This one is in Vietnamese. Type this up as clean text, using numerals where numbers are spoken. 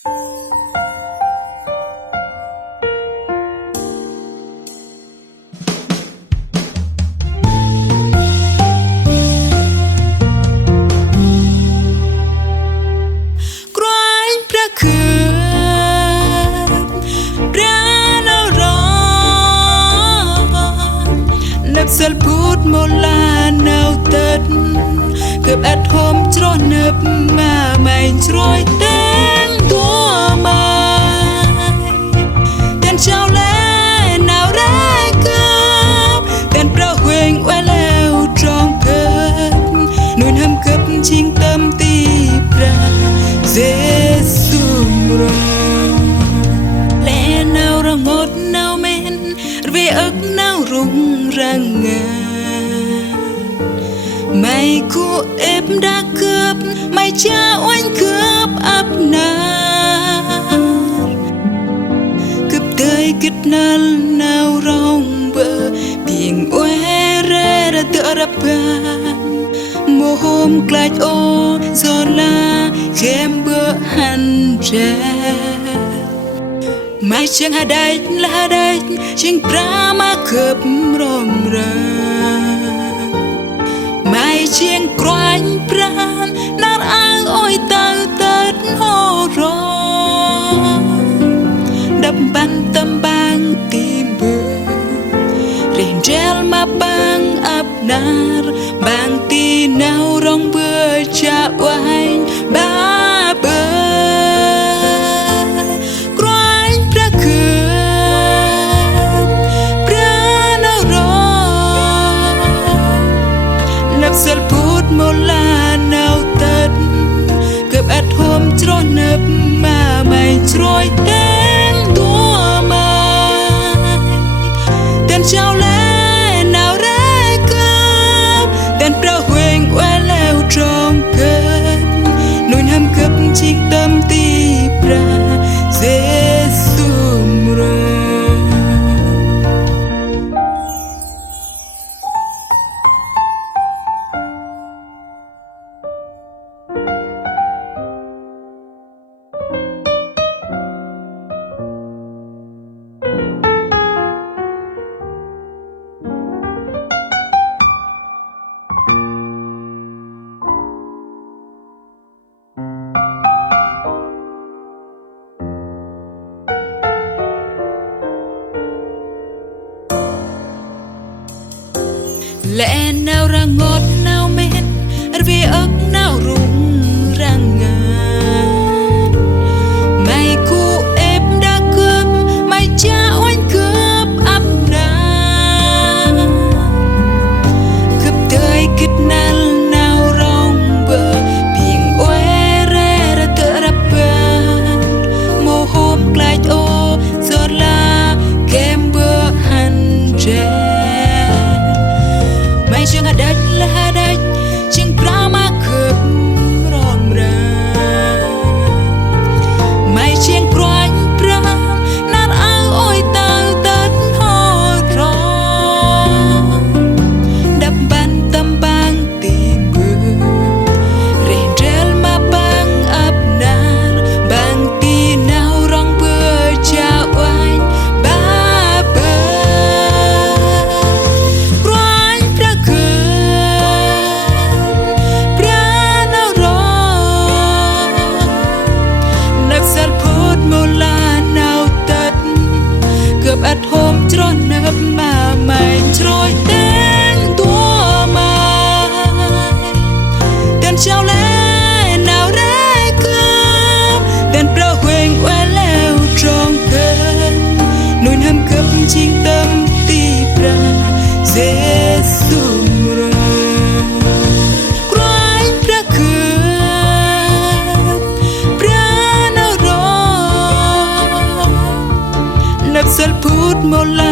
Sel put mola nau tết cướp at hôm cho nấp mà mày trôi đến tua mai tên trao lẽ nào ra cướp tên pro huyền oai leo trong cướp nuôi hâm cướp chính tâm tịp ra Giêsu lẽ nào ra ngót nào men về ức nào rung răng mày cô ép đã cướp mày cha oanh cướp ấp nát cướp tới kết nal nào rong bờ biển oe re ra tựa rập gan mồ hôm clạch ô gió la khem bữa hằn tre mai chẳng hà đạch chẳng pra mà cướp rôm ra mai chẳng quanh pran nát ang ôi tao tết hồ rô đập ban tâm bang tim bờ rèn gel mà bang áp nar bang ti nào rong bơ cha oanh ba bơ sel put mola nau tết cướp at hôm cho nấp mà mày trôi đến tua mai tên trao lẽ nào ra cướp tên pro huyền oai leo trong cơn nuôi hâm cướp chính tâm tịp ra Giêsu lẽ nào ra ngót nào men vì ức nào rung răng mày cô ép đã cướp mày cha oanh cướp ấp na cướp tới kết nal nào rong bờ biển oe re ra tựa rập ban mồ hôm clạch ô gió la kem bơ hằn tre mày chẳng hà đạch chẳng pra mà cướp rôm ra mày chẳng quanh pra nát ang ôi tao tết hồ rô đập ban tâm bang tìm bờ rèn gel mà bang áp nar bang ti nào rong bơ cha oanh ba bơ at hôm cho nấp mà mày trôi đến tua mai tên trao lẽ nào ra cướp tên pro huyền oai leo trong cơn nuôi hâm cướp chính tâm tịp ra Giêsu quanh ra cướp pra nào rồi nấp sel put mola